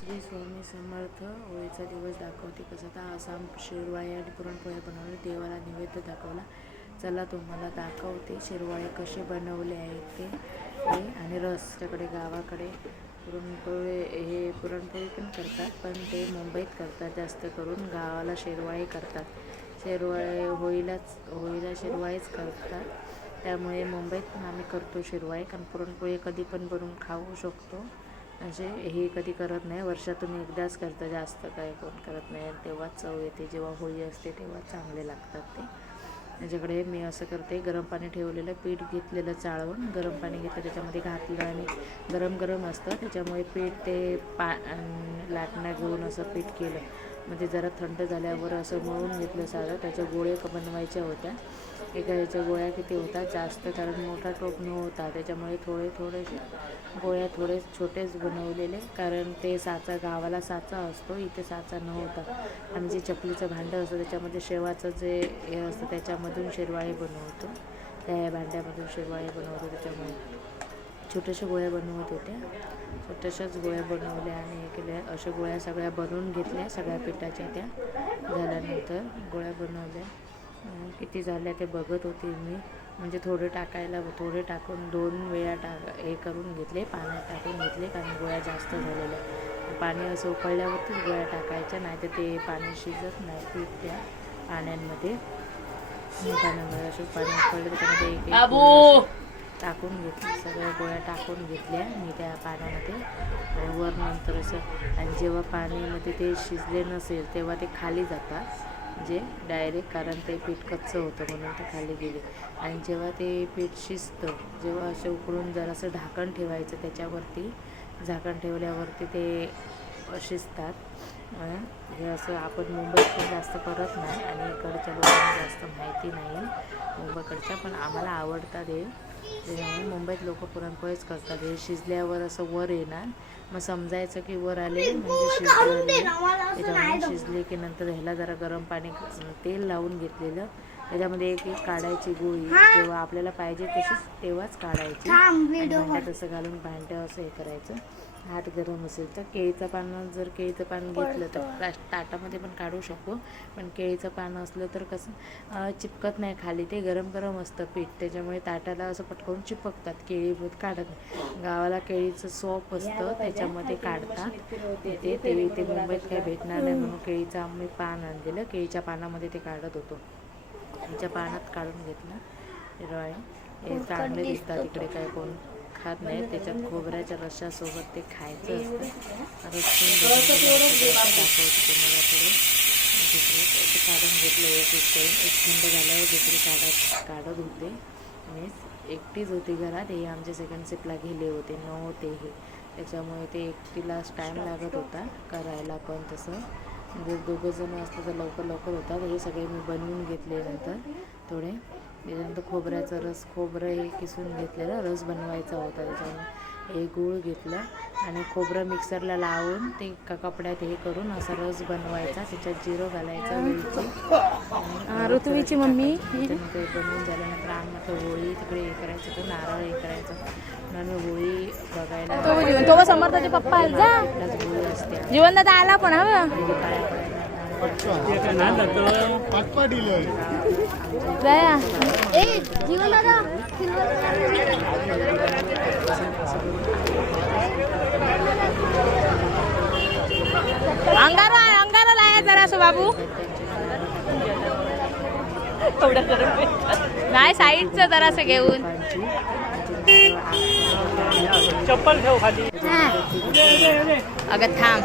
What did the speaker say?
श्री स्वामी समर्थ. होळीचा दिवस दाखवते कसं आता आसाम शिरवाळे आणि पुरणपोळ्या बनवले, देवाला नैवेद्य दाखवला. चला तुम्हाला दाखवते शिरवाळे कसे बनवले आहेत ते आणि रस. त्याकडे गावाकडे पुरणपोळी पण करतात, पण ते मुंबईत करतात जास्त करून. गावाला शिरवाळे करतात. शिरवाळे होळीला शिरवाळेच करतात, त्यामुळे मुंबईत पण आम्ही करतो शिरवाळे. कारण पुरणपोळी कधी पण बनवून खाऊ शकतो, म्हणजे हे कधी करत नाही, वर्षातून एकदाच करतं, जास्त काय कोण करत नाही. तेव्हाच चव येते, जेव्हा होळी असते तेव्हा चांगले लागतात ते. त्याच्याकडे मी असं करते, गरम पाणी ठेवलेलं, पीठ घेतलेलं चाळवून, गरम पाणी घेतलं, त्याच्यामध्ये घातलं आणि गरम असतं त्याच्यामुळे पीठ ते लाटणं घेऊन असं पीठ केलं. म्हणजे जरा थंड झाल्यावर असं मळून घेतलं सारं. त्याच्या गोळे बनवायच्या होत्या. एका ह्याच्या गोळ्या किती होतात जास्त, कारण मोठा टोप नव्हता, त्याच्यामुळे थोडेसे गोळ्या थोडे छोटेच बनवलेले. कारण ते साचा, गावाला साचा असतो, इथे साचा नव्हता. आम्ही जे चपलीचं भांडं असतं त्याच्यामध्ये शेवाचं जे हे असतं त्याच्यामधून शिरवाळे बनवतो, त्या भांड्यामधून शिरवाळे बनवतो. त्याच्यामुळे छोट्याशा गोळ्या बनवत होत्या, छोट्याशाच गोळ्या बनवल्या आणि हे केल्या. अशा गोळ्या सगळ्या बनवून घेतल्या, सगळ्या पिठाच्या. त्या झाल्यानंतर गोळ्या बनवल्या. किती झाल्या ते बघत होते मी, म्हणजे थोडे टाकून 2 वेळा हे करून घेतले, पाण्यात टाकून घेतले, कारण गोळ्या जास्त झालेल्या. पाणी असं उकळल्यावरतीच गोळ्या टाकायच्या, नाही तर ते पाणी शिजत नाही पीठ त्या पाण्यामध्ये. असं पाणी उकळलं त्याच्यामध्ये एक टाकून घेतली, सगळ्या गोळ्या टाकून घेतल्या मी त्या पाण्यामध्ये. आणि वर नंतर असं, आणि जेव्हा पाणीमध्ये ते शिजले नसेल तेव्हा ते खाली जातात, म्हणजे डायरेक्ट, कारण ते पीठ कच्चं होतं म्हणून ते खाली गेले. आणि जेव्हा ते पीठ शिजतं, जेव्हा असं उकळून जरासं ढाकण ठेवायचं त्याच्यावरती, झाकण ठेवल्यावरती ते शिजतात. हे असं आपण मुंबईत पण जास्त करत नाही आणि इकडच्या लोकांना जास्त माहिती नाही मुंबईकडच्या, पण आम्हाला आवडतात हे. त्याच्यामुळे मुंबईत लोक पुरणपोळीच करतात. हे शिजल्यावर असं वर येणार, मग समजायचं की वर आले म्हणजे शिजले. त्याच्यामुळे शिजले की नंतर ह्याला जरा गरम पाणी, तेल लावून घेतलेलं, त्याच्यामध्ये एक काढायची गोळी, जेव्हा आपल्याला पाहिजे तशीच तेव्हाच काढायची. भांड्यात असं घालून भांड्या असं हे करायचं. हात गरम असेल तर केळीचं पान घेतलं तर ताटामध्ये पण काढू शकतो, पण केळीचं पान असलं तर कसं चिपकत नाही खाली, ते गरम असतं पीठ, त्याच्यामुळे ताटाला असं पटकन चिपकतात. केळी काढत नाही. गावाला केळीचं सॉप असतं त्याच्यामध्ये काढतात ते मुंबईत काही भेटणार नाही म्हणून केळीचं आम्ही पान आणलेलं, केळीच्या पानामध्ये ते काढत होतो. केळीच्या पानात काढून घेतलं शिरवाळे. हे चांगले दिसतात, इकडे काय कोण खात नाही. त्याच्यात खोबऱ्याच्या रश्श्यासोबत ते खायचं असतं. दाखवते तुम्हाला थोडं. ते काढून घेतलं एक थंड झाल्यावर दुसरी काढत होते. मी एकटीच होती घरात, हे आमच्या सेकंड शिफ्टला गेले होते, नव्हते हे, त्याच्यामुळे ते एकटीला टाईम लागत होता करायला. पण तसं म्हणजे 2 जण असतं तर लवकर होतात. हे सगळे मी बनवून घेतले नंतर थोडे. त्याच्यानंतर खोबरं हे किसून घेतलेलं, रस बनवायचा होता, त्याच्यामुळे हे गूळ घेतलं आणि खोबरं मिक्सरला लावून ते कपड्यात हे करून असा रस बनवायचा. त्याच्यात जिरं घालायचं, वेलची, ऋतूची मम्मी. ते बनवून झाल्यानंतर आम्ही होळी तिकडे हे करायचं, तो नारळ हे करायचं. आणि होळी बघायला तो समर्थाचे पप्पा होळी असते, जीवन दादा आला पण पाया पडायला जीवन दादा अंगारा लाया जरा असं बाबू, नाही साईडचं जरा असं घेऊन. चप्पल ठेव खाली. अगं थांब.